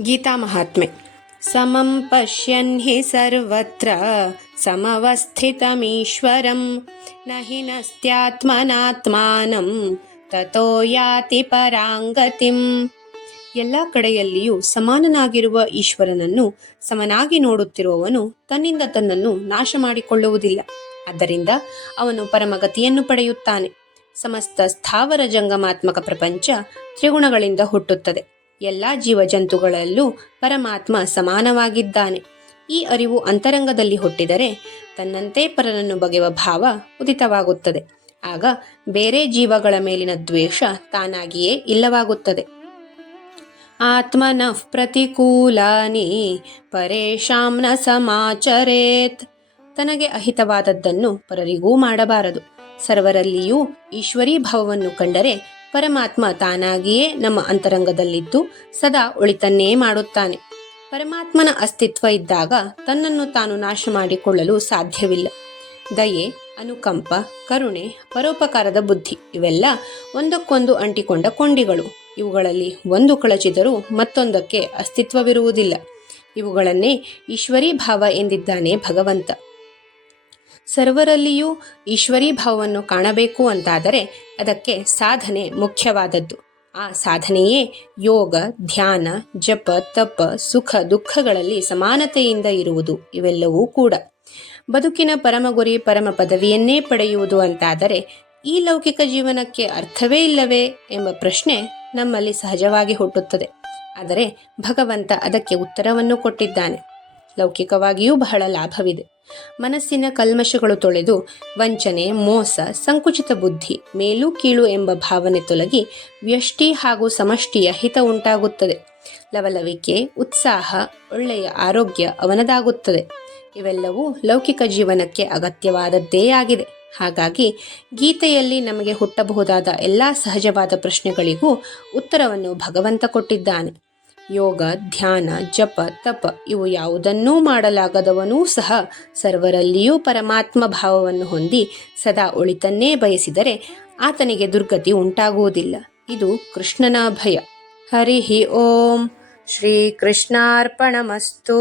ಗೀತಾ ಮಹಾತ್ಮೆ. ಸಮಂ ಪಶ್ಯನ್ ಹಿ ಸರ್ವತ್ರ ಸಮವಸ್ಥಿತಮೀಶ್ವರಂ ನ ಹಿ ನಸ್ತ್ಯಾತ್ಮನಾತ್ಮಾನಂ ತತೋ ಯಾತಿ ಪರಾಂಗತಿಂ. ಎಲ್ಲ ಕಡೆಯಲ್ಲಿಯೂ ಸಮಾನನಾಗಿರುವ ಈಶ್ವರನನ್ನು ಸಮನಾಗಿ ನೋಡುತ್ತಿರುವವನು ತನ್ನಿಂದ ತನ್ನನ್ನು ನಾಶ ಮಾಡಿಕೊಳ್ಳುವುದಿಲ್ಲ. ಆದ್ದರಿಂದ ಅವನು ಪರಮಗತಿಯನ್ನು ಪಡೆಯುತ್ತಾನೆ. ಸಮಸ್ತ ಸ್ಥಾವರ ಜಂಗಮಾತ್ಮಕ ಪ್ರಪಂಚ ತ್ರಿಗುಣಗಳಿಂದ ಹುಟ್ಟುತ್ತದೆ. ಎಲ್ಲ ಜೀವಜಂತುಗಳಲ್ಲೂ ಪರಮಾತ್ಮ ಸಮಾನವಾಗಿದ್ದಾನೆ. ಈ ಅರಿವು ಅಂತರಂಗದಲ್ಲಿ ಹುಟ್ಟಿದರೆ ತನ್ನಂತೆ ಪರನನ್ನು ಬಗೆಯುವ ಭಾವ ಉದಿತವಾಗುತ್ತದೆ. ಆಗ ಬೇರೆ ಜೀವಗಳ ಮೇಲಿನ ದ್ವೇಷ ತಾನಾಗಿಯೇ ಇಲ್ಲವಾಗುತ್ತದೆ. ಆತ್ಮನಃ ಪ್ರತಿಕೂಲಾನಿ ಪರೇಶಾಂ ನ ಸಮಾಚರೇತ್. ತನಗೆ ಅಹಿತವಾದದ್ದನ್ನು ಪರರಿಗೂ ಮಾಡಬಾರದು. ಸರ್ವರಲ್ಲಿಯೂ ಈಶ್ವರೀ ಭಾವವನ್ನು ಕಂಡರೆ ಪರಮಾತ್ಮ ತಾನಾಗಿಯೇ ನಮ್ಮ ಅಂತರಂಗದಲ್ಲಿದ್ದು ಸದಾ ಒಳಿತನ್ನೇ ಮಾಡುತ್ತಾನೆ. ಪರಮಾತ್ಮನ ಅಸ್ತಿತ್ವ ಇದ್ದಾಗ ತನ್ನನ್ನು ತಾನು ನಾಶ ಮಾಡಿಕೊಳ್ಳಲು ಸಾಧ್ಯವಿಲ್ಲ. ದಯೆ, ಅನುಕಂಪ, ಕರುಣೆ, ಪರೋಪಕಾರದ ಬುದ್ಧಿ ಇವೆಲ್ಲ ಒಂದಕ್ಕೊಂದು ಅಂಟಿಕೊಂಡ ಕೊಂಡಿಗಳು. ಇವುಗಳಲ್ಲಿ ಒಂದು ಕಳಚಿದರೂ ಮತ್ತೊಂದಕ್ಕೆ ಅಸ್ತಿತ್ವವಿರುವುದಿಲ್ಲ. ಇವುಗಳನ್ನೇ ಈಶ್ವರೀ ಭಾವ ಎಂದಿದ್ದಾನೆ ಭಗವಂತ. ಸರ್ವರಲ್ಲಿಯೂ ಈಶ್ವರೀ ಭಾವವನ್ನು ಕಾಣಬೇಕು ಅಂತಾದರೆ ಅದಕ್ಕೆ ಸಾಧನೆ ಮುಖ್ಯವಾದದ್ದು. ಆ ಸಾಧನೆಯೇ ಯೋಗ, ಧ್ಯಾನ, ಜಪ, ತಪ, ಸುಖ ದುಃಖಗಳಲ್ಲಿ ಸಮಾನತೆಯಿಂದ ಇರುವುದು. ಇವೆಲ್ಲವೂ ಕೂಡ ಬದುಕಿನ ಪರಮ ಗುರಿ, ಪರಮ ಪದವಿಯನ್ನೇ ಪಡೆಯುವುದು ಅಂತಾದರೆ ಈ ಲೌಕಿಕ ಜೀವನಕ್ಕೆ ಅರ್ಥವೇ ಇಲ್ಲವೇ ಎಂಬ ಪ್ರಶ್ನೆ ನಮ್ಮಲ್ಲಿ ಸಹಜವಾಗಿ ಹುಟ್ಟುತ್ತದೆ. ಆದರೆ ಭಗವಂತ ಅದಕ್ಕೆ ಉತ್ತರವನ್ನು ಕೊಟ್ಟಿದ್ದಾನೆ. ಲೌಕಿಕವಾಗಿಯೂ ಬಹಳ ಲಾಭವಿದೆ. ಮನಸ್ಸಿನ ಕಲ್ಮಶಗಳು ತೊಳೆದು ವಂಚನೆ, ಮೋಸ, ಸಂಕುಚಿತ ಬುದ್ಧಿ, ಮೇಲು ಕೀಳು ಎಂಬ ಭಾವನೆ ತೊಲಗಿ ವ್ಯಷ್ಟಿ ಹಾಗೂ ಸಮಷ್ಟಿಯ ಹಿತ ಉಂಟಾಗುತ್ತದೆ. ಲವಲವಿಕೆ, ಉತ್ಸಾಹ, ಒಳ್ಳೆಯ ಆರೋಗ್ಯ ಅವನದಾಗುತ್ತದೆ. ಇವೆಲ್ಲವೂ ಲೌಕಿಕ ಜೀವನಕ್ಕೆ ಅಗತ್ಯವಾದದ್ದೇ ಆಗಿದೆ. ಹಾಗಾಗಿ ಗೀತೆಯಲ್ಲಿ ನಮಗೆ ಹುಟ್ಟಬಹುದಾದ ಎಲ್ಲ ಸಹಜವಾದ ಪ್ರಶ್ನೆಗಳಿಗೂ ಉತ್ತರವನ್ನು ಭಗವಂತ ಕೊಟ್ಟಿದ್ದಾನೆ. ಯೋಗ, ಧ್ಯಾನ, ಜಪ, ತಪ ಇವು ಯಾವುದನ್ನೂ ಮಾಡಲಾಗದವನೂ ಸಹ ಸರ್ವರಲ್ಲಿಯೂ ಪರಮಾತ್ಮ ಭಾವವನ್ನು ಹೊಂದಿ ಸದಾ ಒಳಿತನ್ನೇ ಬಯಸಿದರೆ ಆತನಿಗೆ ದುರ್ಗತಿ ಉಂಟಾಗುವುದಿಲ್ಲ. ಇದು ಕೃಷ್ಣನ ಭಯ. ಹರಿ ಓಂ. ಶ್ರೀ ಕೃಷ್ಣಾರ್ಪಣಮಸ್ತು.